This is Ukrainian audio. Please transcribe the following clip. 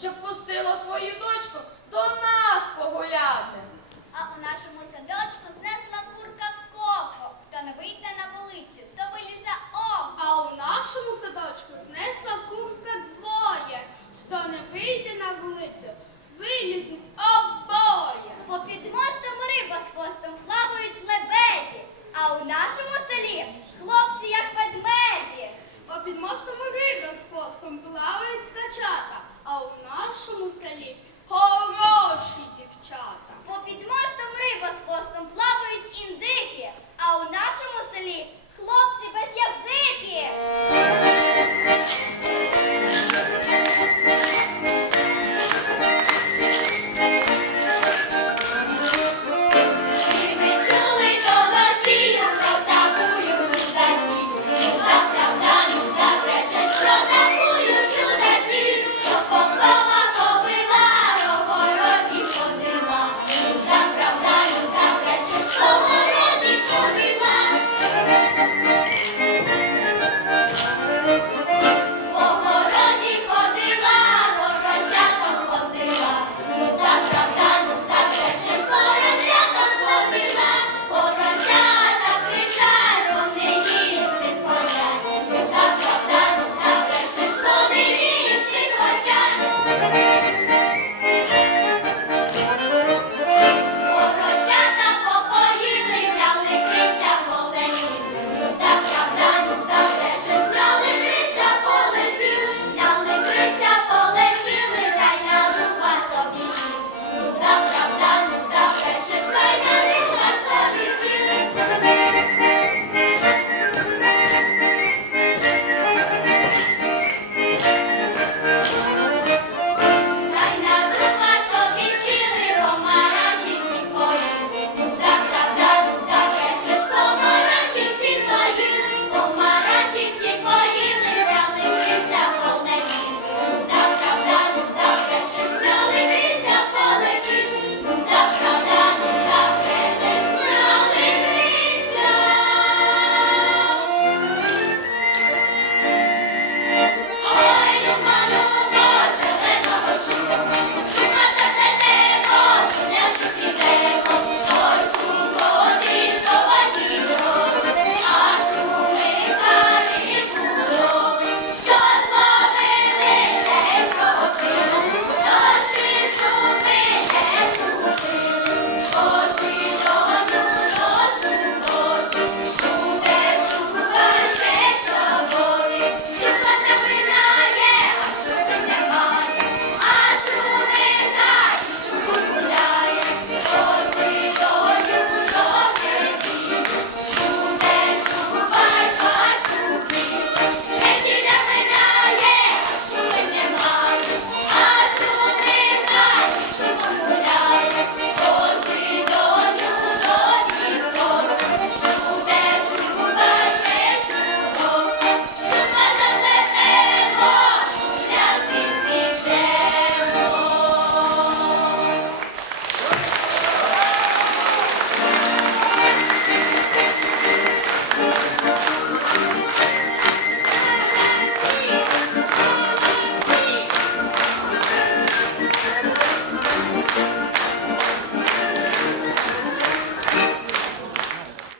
щоб пустила свою дочку до нас погуляти. А у нашому садочку знесла курка коко. Хто не вийде на вулицю, то вилізе око. А у нашому садочку знесла курка двоє. Хто не вийде на вулицю, вилізуть обоє. По під мостом риба з хвостом плавають лебеді, а у нашому садочку